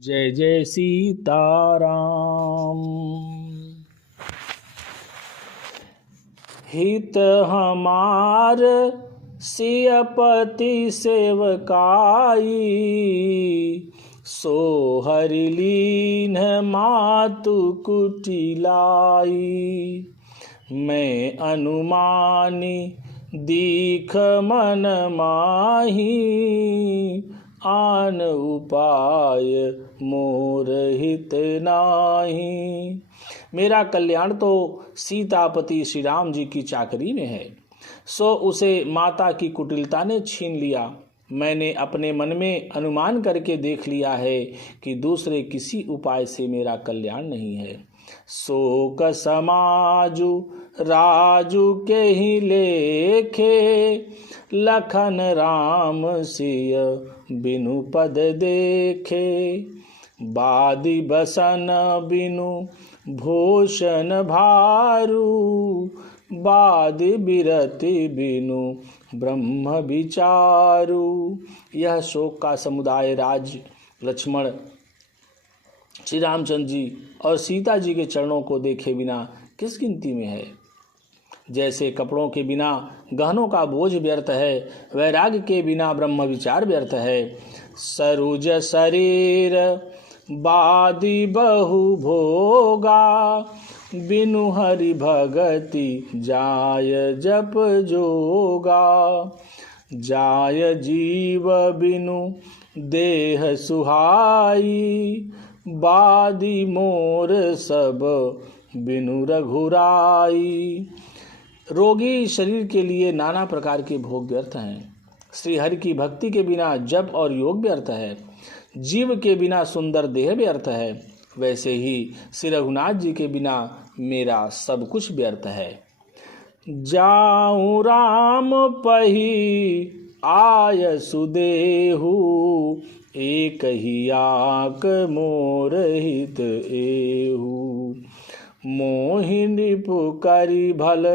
जय जय सीताराम। हित हमार सियपति सेवकाई, सो हरि लीन मातु कुटिलाई। मैं अनुमानी दीख मन माही, आन उपाय मोर हित नाही। मेरा कल्याण तो सीतापति श्री राम जी की चाकरी में है, सो उसे माता की कुटिलता ने छीन लिया। मैंने अपने मन में अनुमान करके देख लिया है कि दूसरे किसी उपाय से मेरा कल्याण नहीं है। शोक समाजु राजू के ही लेखे, लखन राम सिय बिनु पद देखे। बादी बसन बिनु भूषण भारू, बादी बिरति बिनु ब्रह्म विचारू। यह शोक का समुदाय राज लक्ष्मण, श्री रामचंद्र जी और सीता जी के चरणों को देखे बिना किस गिनती में है। जैसे कपड़ों के बिना गहनों का बोझ व्यर्थ है, वैराग्य के बिना ब्रह्म विचार व्यर्थ है। सरुज शरीर बादी बहु भोगा, बिनु हरि भगति जाय जप जोगा। जाय जीव बिनु देह सुहाई, बादी मोर सब बिनु रघुराई। रोगी शरीर के लिए नाना प्रकार के भोग व्यर्थ हैं। श्री हरि की भक्ति के बिना जप और योग व्यर्थ है। जीव के बिना सुंदर देह व्यर्थ है। वैसे ही श्री रघुनाथ जी के बिना मेरा सब कुछ व्यर्थ है। जाऊं राम पही आय सुदेहु, एक ही आक मोर हित एहु। मोहिनी पुकारी भल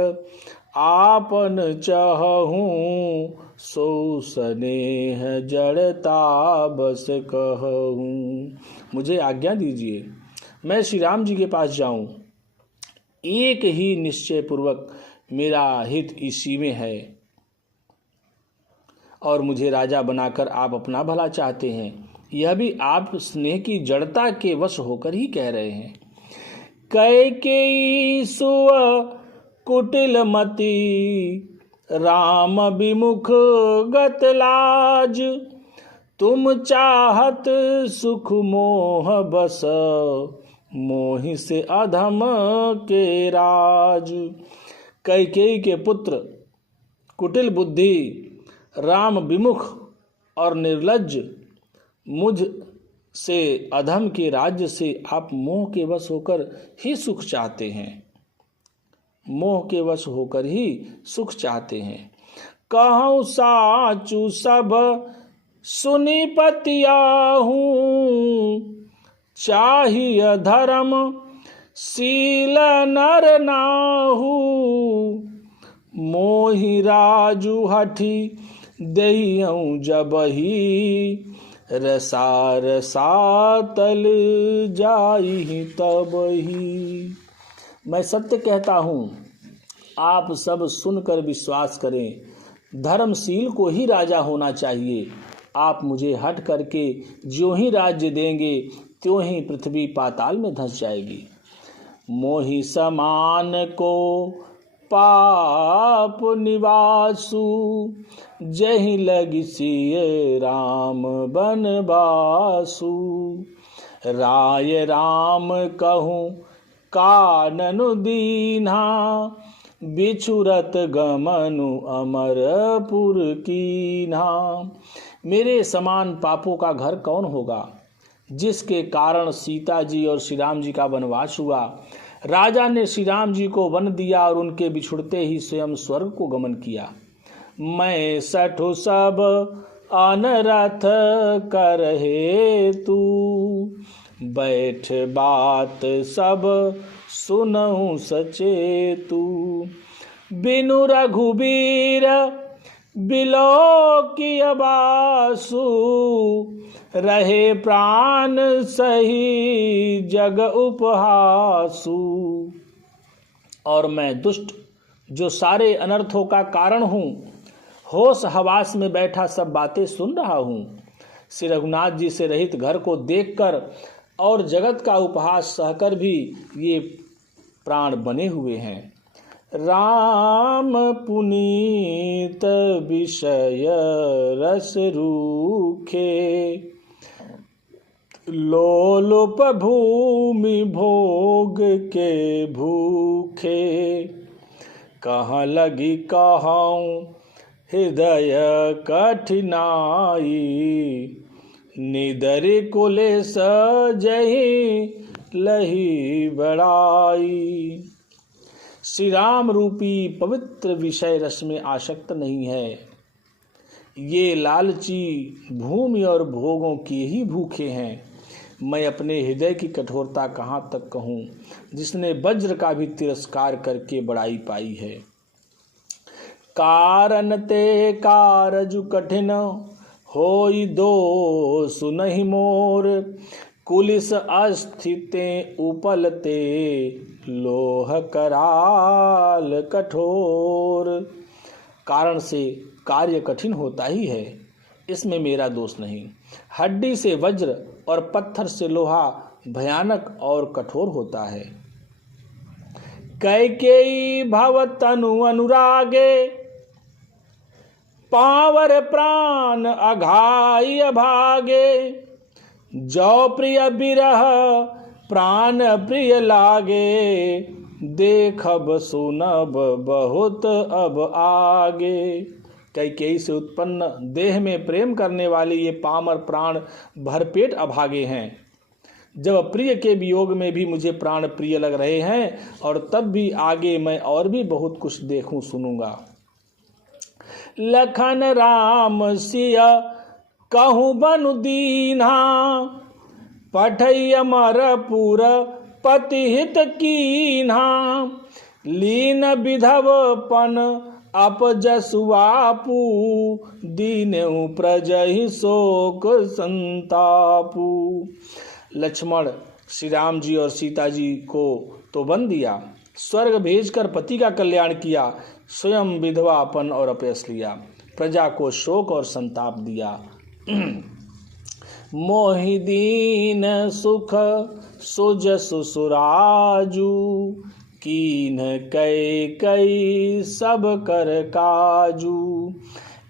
आपन चहूँ, सो स्नेह जड़ता बस कहूँ। मुझे आज्ञा दीजिए, मैं श्री राम जी के पास जाऊं। एक ही निश्चय पूर्वक मेरा हित इसी में है, और मुझे राजा बनाकर आप अपना भला चाहते हैं। यह भी आप स्नेह की जड़ता के वश होकर ही कह रहे हैं। कैकेयी सुव कुटिल मति, राम विमुख गत लाज। तुम चाहत सुख मोह बस, मोहि से अधम के राज। कैकेयी के पुत्र, कुटिल बुद्धि, राम विमुख और निर्लज्ज, मुझ से अधम के राज्य से आप मोह के वश होकर ही सुख चाहते हैं। मोह के वश होकर ही सुख चाहते हैं। कहूँ साचु सब सुनि पतियाहूँ, चाहिए धर्म शील नर नाहू। मोहि राजू हठी देहूँ जबही, रसा रसा तल जाई तबही। मैं सत्य कहता हूँ, आप सब सुनकर विश्वास करें। धर्मशील को ही राजा होना चाहिए। आप मुझे हट करके जो ही राज्य देंगे, त्यों ही पृथ्वी पाताल में धंस जाएगी। मोहि समान को पाप निवासु, जहि लगी सिय राम बनवासु। राय राम कहूँ काननु दीन्हा, बिछुरत गमनु अमरपुर कीन्हा। मेरे समान पापों का घर कौन होगा, जिसके कारण सीता जी और श्री राम जी का वनवास हुआ। राजा ने श्री राम जी को वन दिया और उनके बिछुड़ते ही स्वयं स्वर्ग को गमन किया। मैं सठु सब अनरथ करहे तू, बैठ बात सब सुनऊं सचेतु। बिनु रघुबीर बिलोकिय बासु, रहे प्राण सही जग उपहासु। और मैं दुष्ट जो सारे अनर्थों का कारण हूँ, होश हवास में बैठा सब बातें सुन रहा हूँ। श्री रघुनाथ जी से रहित घर को देखकर और जगत का उपहास सहकर भी ये प्राण बने हुए हैं। राम पुनीत विषय रस रूखे, लोलुप भूमि भोग के भूखे। कहाँ लगी कहूँ हृदय कठिनाई, निदर कुले सजहि लही बड़ाई। श्री राम रूपी पवित्र विषय रस में आसक्त नहीं है। ये लालची भूमि और भोगों के ही भूखे हैं। मैं अपने हृदय की कठोरता कहाँ तक कहूँ, जिसने वज्र का भी तिरस्कार करके बड़ाई पाई है। कारण ते कारज कठिन होई दो सुनहि मोर, कुलिस अस्थिते उपलते लोह कराल कठोर। कारण से कार्य कठिन होता ही है, इसमें मेरा दोष नहीं। हड्डी से वज्र और पत्थर से लोहा भयानक और कठोर होता है। कैकेयी भव तनु अनुरागे, पावर प्राण अघाई भागे। जो प्रिय बिरह प्राण प्रिय लागे, देखब सुनब बहुत अब आगे। कैकेयी से उत्पन्न देह में प्रेम करने वाले ये पामर प्राण भरपेट अभागे हैं। जब प्रिय के वियोग में भी मुझे प्राण प्रिय लग रहे हैं, और तब भी आगे मैं और भी बहुत कुछ देखूं सुनूंगा। लखन राम सिया कहूँ बनु दीन्हा, पठैय अमरपुर पति हित कीन्हा। लीन विधवपन अपजसुआपू, दीनहु प्रजहि शोक संतापू। लक्ष्मण श्री राम जी और सीता जी को तो बन दिया, स्वर्ग भेजकर पति का कल्याण किया, स्वयं विधवापन और अपयस लिया, प्रजा को शोक और संताप दिया। मोहि दीन सुख सुजसु सुराजू, कीन कई सब कर काजू।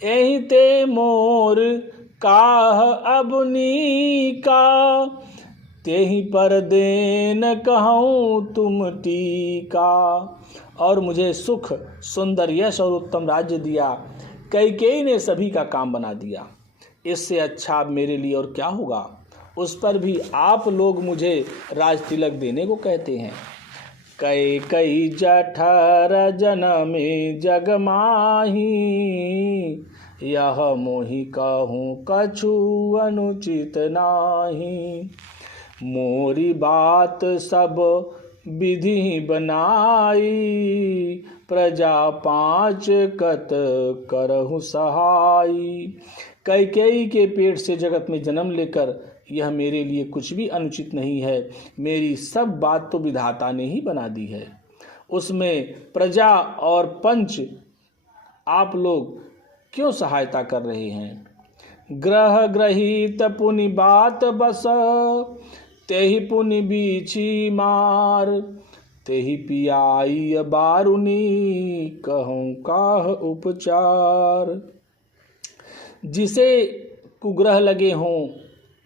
एहि ते मोर काह अबनीका, तेहि पर देन कहूँ तुम टीका। और मुझे सुख सुंदर यश और उत्तम राज्य दिया, कैकेयी ने सभी का काम बना दिया। इससे अच्छा अब मेरे लिए और क्या होगा। उस पर भी आप लोग मुझे राज तिलक देने को कहते हैं। कैकेयी जठर जनमे जग माही, यह मोहि कहूँ कछु अनुचित नाही। मोरी बात सब विधि बनाई, प्रजा पाँच कत करहु सहाई। कैकेयी के पेट से जगत में जन्म लेकर यह मेरे लिए कुछ भी अनुचित नहीं है। मेरी सब बात तो विधाता ने ही बना दी है। उसमें प्रजा और पंच आप लोग क्यों सहायता कर रहे हैं। ग्रह ग्रहित पुनि बात बस, तेहि पुनि बीछी मार। तेहि पियाई बारुनी, कहूँ काह उपचार। जिसे कुग्रह लगे हों,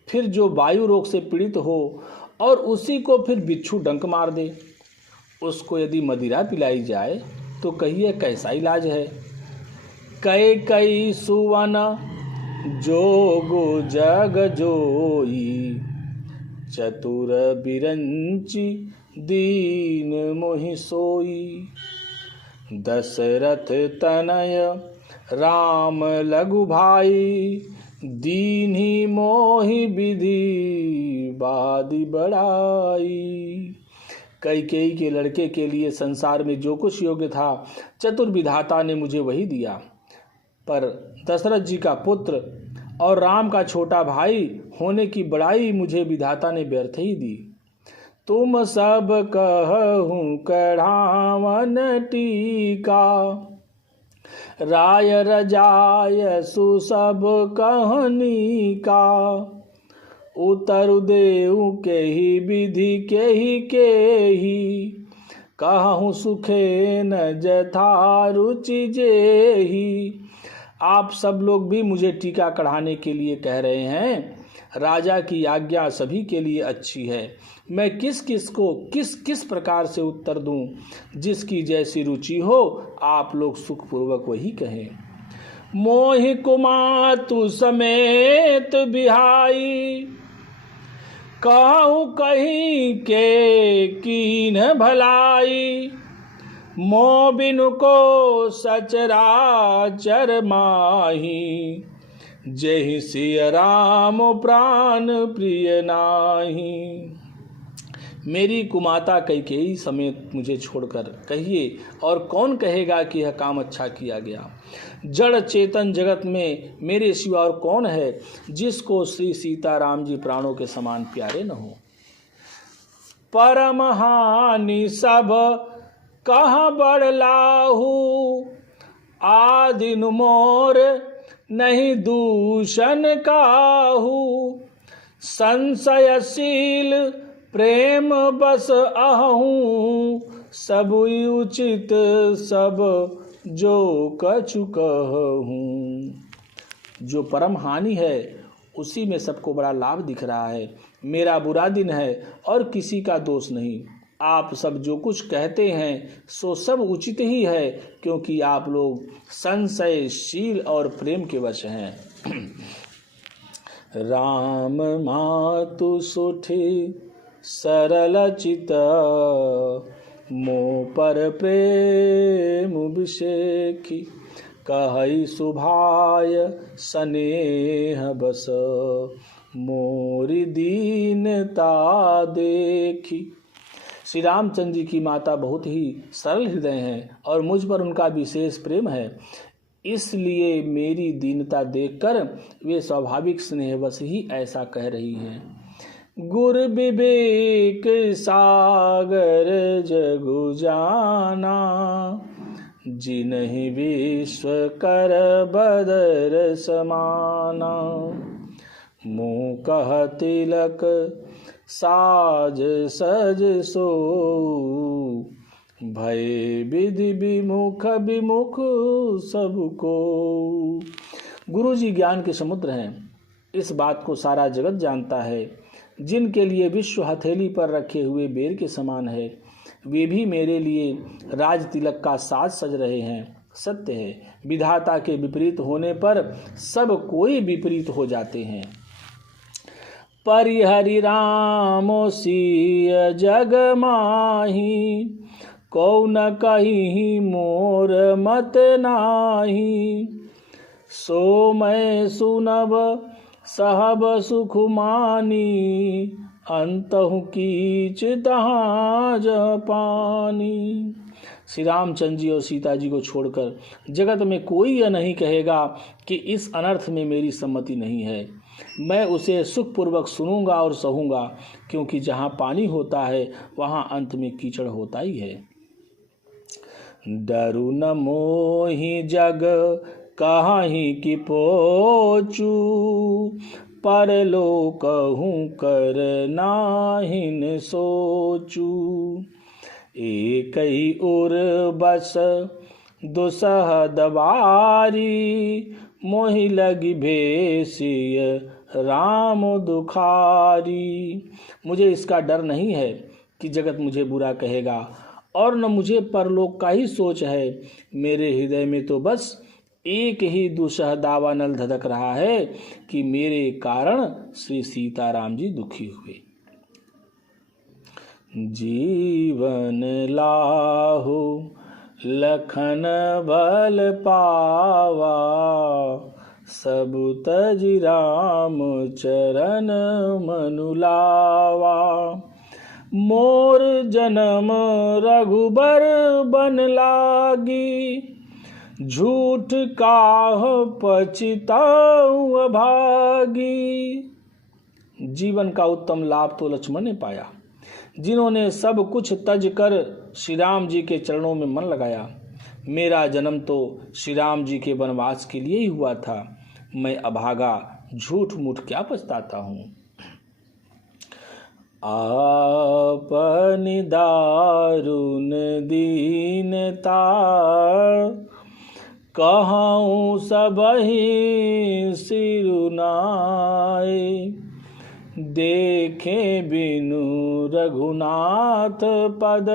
फिर जो वायु रोग से पीड़ित हो, और उसी को फिर बिच्छू डंक मार दे, उसको यदि मदिरा पिलाई जाए तो कहिए कैसा इलाज है। कैकेयी सुवन जोगो जग जोई, चतुर बिरंची दीन मोहि सोई। दशरथ तनय राम लघु भाई, दीन्ही मोहि विधि बादी बड़ाई। कैकेयी के लड़के के लिए संसार में जो कुछ योग्य था, चतुर विधाता ने मुझे वही दिया। पर दशरथ जी का पुत्र और राम का छोटा भाई होने की बड़ाई मुझे विधाता ने व्यर्थ ही दी। तुम सब कहूँ कढ़ावन टीका, राय रजाय सुसब कहनी का। उतर देऊ के ही विधि के ही, कहूँ सुखे न जथा रुचि जेही। आप सब लोग भी मुझे टीका कढ़ाने के लिए कह रहे हैं। राजा की आज्ञा सभी के लिए अच्छी है। मैं किस किस को किस प्रकार से उत्तर दूं, जिसकी जैसी रुचि हो आप लोग सुखपूर्वक वही कहें। मोहि कुमातु समेत बिहाई, कहूँ कहीं के कीन भलाई। मोह बिनु को सचराचर माही, जहि सिय राम प्राण प्रिय नाही। मेरी कुमाता कैकेयी समेत मुझे छोड़कर कहिए, और कौन कहेगा कि यह काम अच्छा किया गया। जड़ चेतन जगत में मेरे सिवा और कौन है जिसको श्री सीताराम जी प्राणों के समान प्यारे न हो। परम हानि सब कहाँ बढ़लाहू, आदिन मोर नहीं दूषण काहू। संशयशील प्रेम बस अहूँ, सब उचित सब जो कछु कहूँ। जो परम हानि है उसी में सबको बड़ा लाभ दिख रहा है। मेरा बुरा दिन है और किसी का दोष नहीं। आप सब जो कुछ कहते हैं सो सब उचित ही है, क्योंकि आप लोग संशयशील और प्रेम के वश हैं। राम मातु सुठी सरल चित, मोह पर प्रेम विषेखी। कहई सुभाय स्नेह बस, मोरी दीनता देखी। श्री रामचंद्र जी की माता बहुत ही सरल हृदय हैं और मुझ पर उनका विशेष प्रेम है, इसलिए मेरी दीनता देखकर वे स्वाभाविक स्नेहवश ही ऐसा कह रही हैं। गुर विवेक सागर जगु जाना, जिन्हि विश्व कर बदर समाना। मुँह कह तिलक साज सज सो, भय विधि विमुख विमुख सबको। गुरु जी ज्ञान के समुद्र हैं, इस बात को सारा जगत जानता है। जिनके लिए विश्व हथेली पर रखे हुए बेर के समान है, वे भी मेरे लिए राज तिलक का साज सज रहे हैं। सत्य है, विधाता के विपरीत होने पर सब कोई विपरीत हो जाते हैं। परिहरि राम सिय जग माही, कौ न कहीं मोर मत नाही। सो मैं सुनब सहब सुख मानी, अंतहु कीच दहाज पानी। श्री रामचंद्र जी और सीता जी को छोड़कर जगत में कोई यह नहीं कहेगा कि इस अनर्थ में मेरी सम्मति नहीं है। मैं उसे सुखपूर्वक सुनूंगा और सहूंगा, क्योंकि जहाँ पानी होता है वहाँ अंत में कीचड़ होता ही है। डरु न मोहि जग कहीं की पोचू, परलोक कहूँ कर नाहिन सोचू। एक ही उर बस दुसह दबारी, मोहि लगी भेसिय राम दुखारी। मुझे इसका डर नहीं है कि जगत मुझे बुरा कहेगा, और न मुझे परलोक का ही सोच है। मेरे हृदय में तो बस एक ही दुसह दावानल धधक रहा है कि मेरे कारण श्री सीताराम जी दुखी हुए। जीवन लाहु लखन बल पावा, सब तजि राम चरण मनुलावा। मोर जन्म रघुबर बन लागी, झूठ काह पछिताऊं अभागी। जीवन का उत्तम लाभ तो लक्ष्मण ने पाया, जिन्होंने सब कुछ तज कर श्री राम जी के चरणों में मन लगाया। मेरा जन्म तो श्री राम जी के वनवास के लिए ही हुआ था, मैं अभागा झूठ मूठ क्या पछताता हूँ। आपनि दारुण दीनता कहूँ सबहि सिरुनाए। देखे बिनु रघुनाथ पद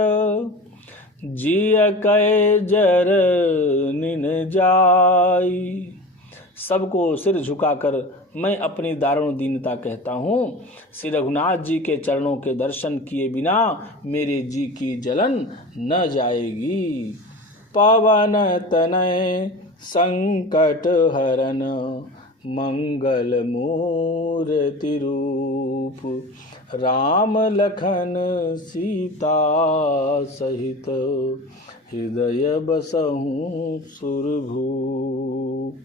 जिय कै जर निन जाई। सबको सिर झुकाकर मैं अपनी दारुण दीनता कहता हूँ, श्री रघुनाथ जी के चरणों के दर्शन किए बिना मेरे जी की जलन न जाएगी। पवन तनय संकट हरन मंगल मूर्ति रूप। राम लखन सीता सहित हृदय बसहु सुरभूप।